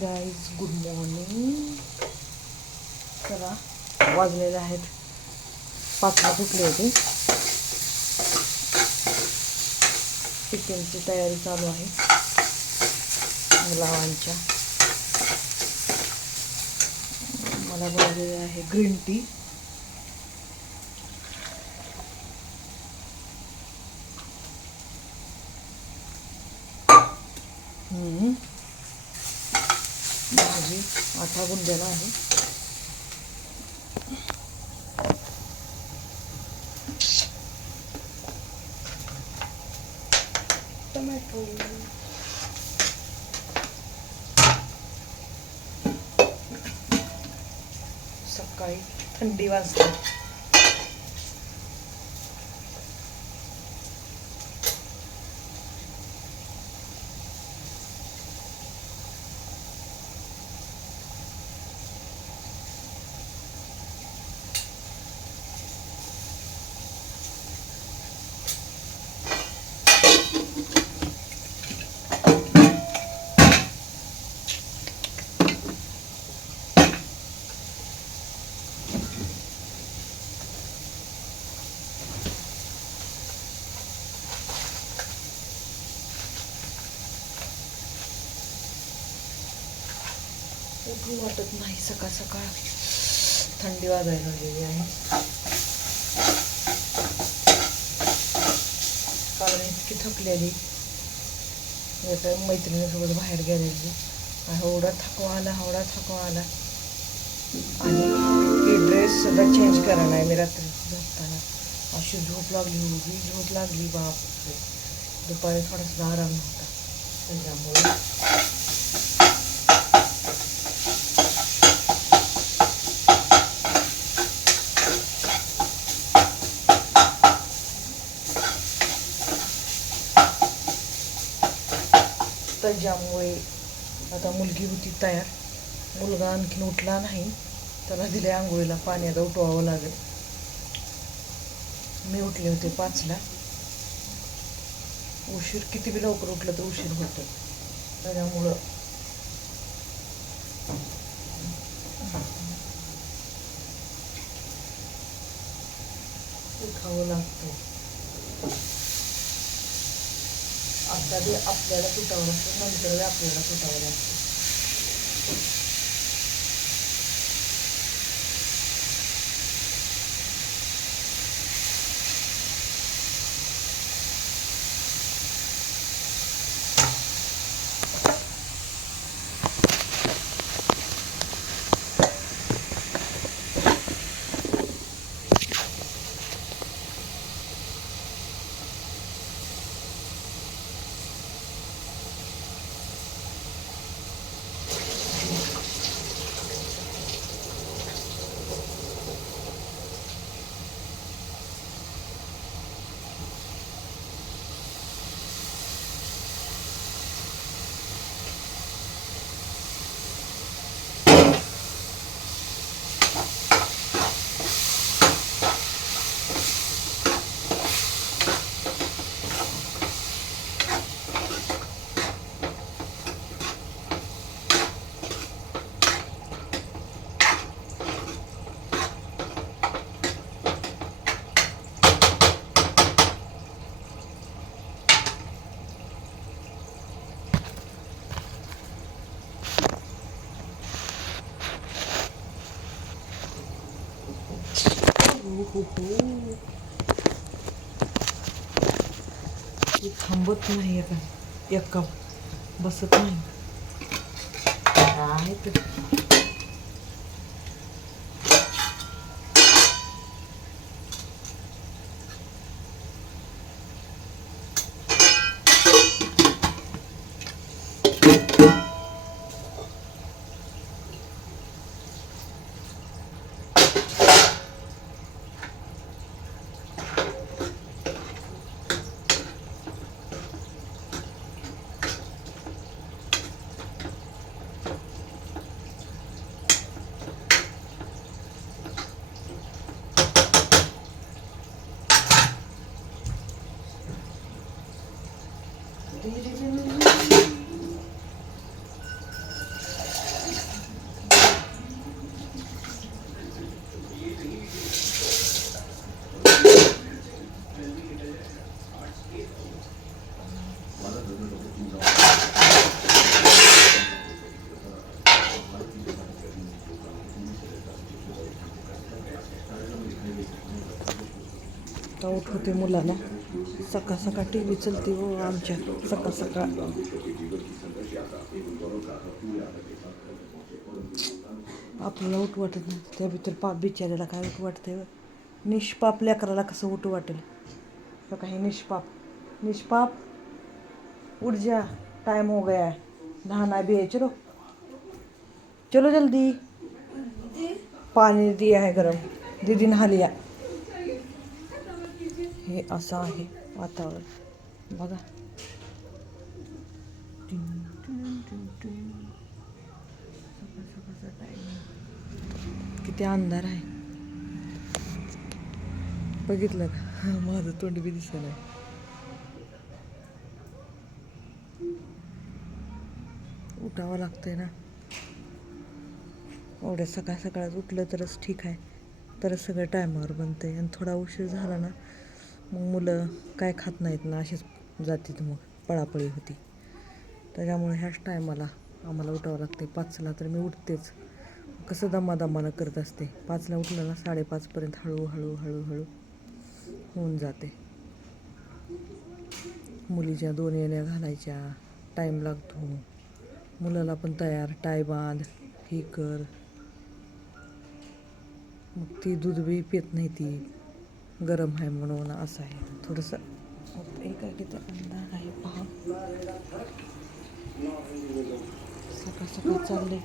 Guys good morning. चला वाजलेले आहेत 5ला उठले होते. टिफिनची तयारी चालू आहे मुलांच्या. मला बनवलेली आहे ग्रीन टी. भाजी आटा गुंडलेला आहे. टोमॅटो सकाळी थंडी वाजते. उठू वाटत नाही सकाळ सकाळ. थंडी वाजायला लागलेली आहे. कारण इतकी थकलेली. मैत्रिणीसोबत बाहेर गेलेली. एवढा थकवा आला आणि ही ड्रेस सुद्धा चेंज करा नाही. मी रात्री झोपताना अशी झोप लागली बापरे. दुपारी थोडासा आराम नव्हता त्याच्यामुळे. त्याच्यामुळे आता मुलगी होती तयार. मुलगा आणखीन उठला नाही. त्याला दिले आंघोळीला पाणी. आता उठवावं लागेल. मी उठले होते 5ला. उशीर किती बी लवकर उठलं तर उशीर होतं. त्याच्यामुळं उठावं लागतं. आता ते आपल्याला तुटावं लागतं, नंतर आपल्याला तुटावं लागतं. थांबत नाही. एका बसत नाही. काय तर उठवते मुलाला. सकाळ सकाळ टी व्ही चलते हो आमच्या. सकाळ सकाळ आपल्याला उठू वाटत नाही, त्या भीतर पाप बिचाऱ्याला काय उठू वाटतंय. निष्पाप लेकराला कसं उठू वाटेल. काही निष्पाप निष्पाप उठ जा, टाइम हो गया है, नहाना भी है, चलो चलो जल्दी. पाणी दिया है गरम, दीदी नहा लिया. हे असं आहे वातावरण बघा. किती अंधार आहे बघितलं का. माझं तोंड बी दिसत नाही. उठावं लागतंय ना. एवढ्या सकाळ सकाळच उठलं तरच ठीक आहे, तरच सगळं टायमावर बनतंय. आणि थोडा उशीर झाला ना मग मुलं काय खात नाहीत ना, अशीच जातीत, मग पळापळी होती. त्याच्यामुळे ह्याच टायमाला आम्हाला उठावं लागते. 5ला तर मी उठतेच. कसं दमादमानं करत असते. 5ला उठलं ना 5:30पर्यंत हळूहळू हळूहळू होऊन जाते. मुलीच्या 2 येण्या घालायच्या, टाईम लागतो. मुलाला पण तयार, टाय बांध, ही कर. मग ती दूध बी पित नाही, ती गरम आहे म्हणून. असं आहे थोडंसं. एक आहे किती अंधार आहे पहा. सकाळ सकाळ चालले.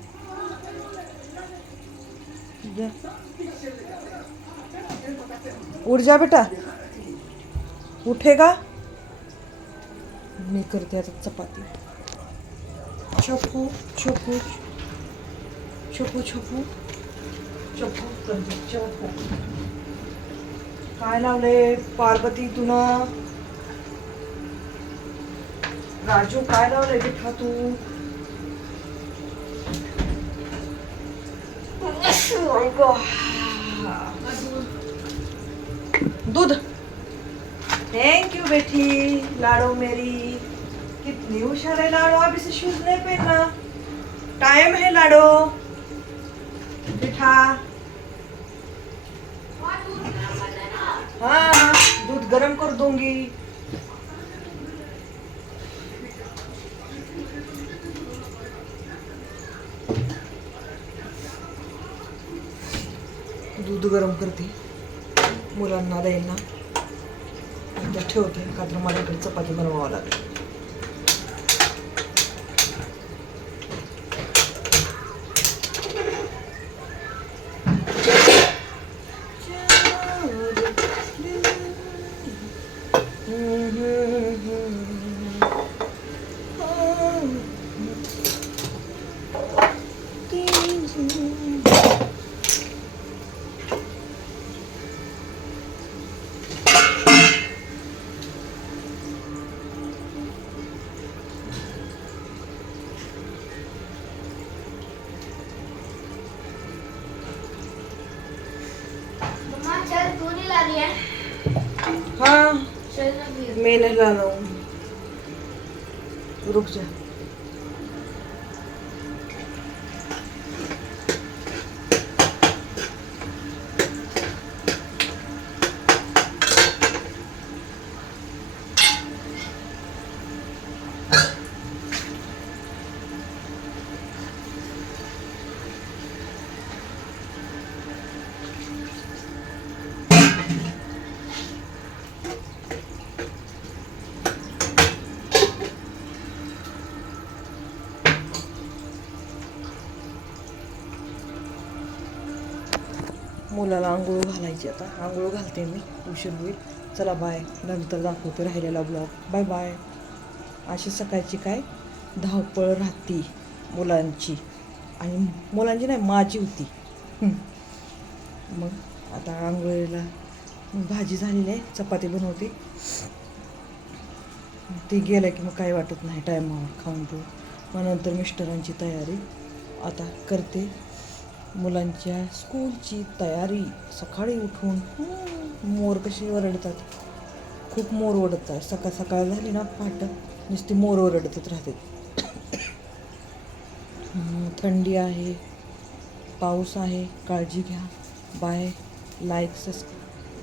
उठ जा बेटा, उठेगा. मी करते आता चपाती. छोपू छोपू छोपू छोपू छोपू करते. छोपू काय लावले पार्वती तुला. राजू काय लावलंय बेटा तू. दूध. थैंक यू बेटी, लाडो मेरी. कितनी होशियार है लाडो. अभी से शूज नहीं पहनना, टाइम है लाडो बेटा. हाँ दूध गरम कर दूंगी. दूध गरम करते मुलांना द्यायला. नंतर ठेवते का तर माझ्याकडे चपाती बनवावं लागेल. हाँ मैं नहीं ला रहा हूँ, रुक जा. मुलाला आंघोळ घालायची. आता आंघोळ घालते मी, उशीर होईल. चला बाय, नंतर दाखवते राहिलेला ब्लॉग. Bye bye. अशी सकाळची काय धावपळ राहती मुलांची. आणि मुलांची नाही, माझी होती. मग आता आंघोळीला भाजी झालेली आहे, चपाती बनवते. ती गेलं की मग काही वाटत नाही, टायमावर खाऊन पिऊ. मग नंतर मिस्टरांची तयारी आता करते. मुलांच्या स्कूलची तयारी. सकाळी उठून मोर कशी ओरडतात, खूप मोर ओरडतात. सकाळ सकाळ झाली ना पहाटे नुसती मोर ओरडतच राहते. थंडी आहे, पाऊस आहे, काळजी घ्या. बाय. Like subscribe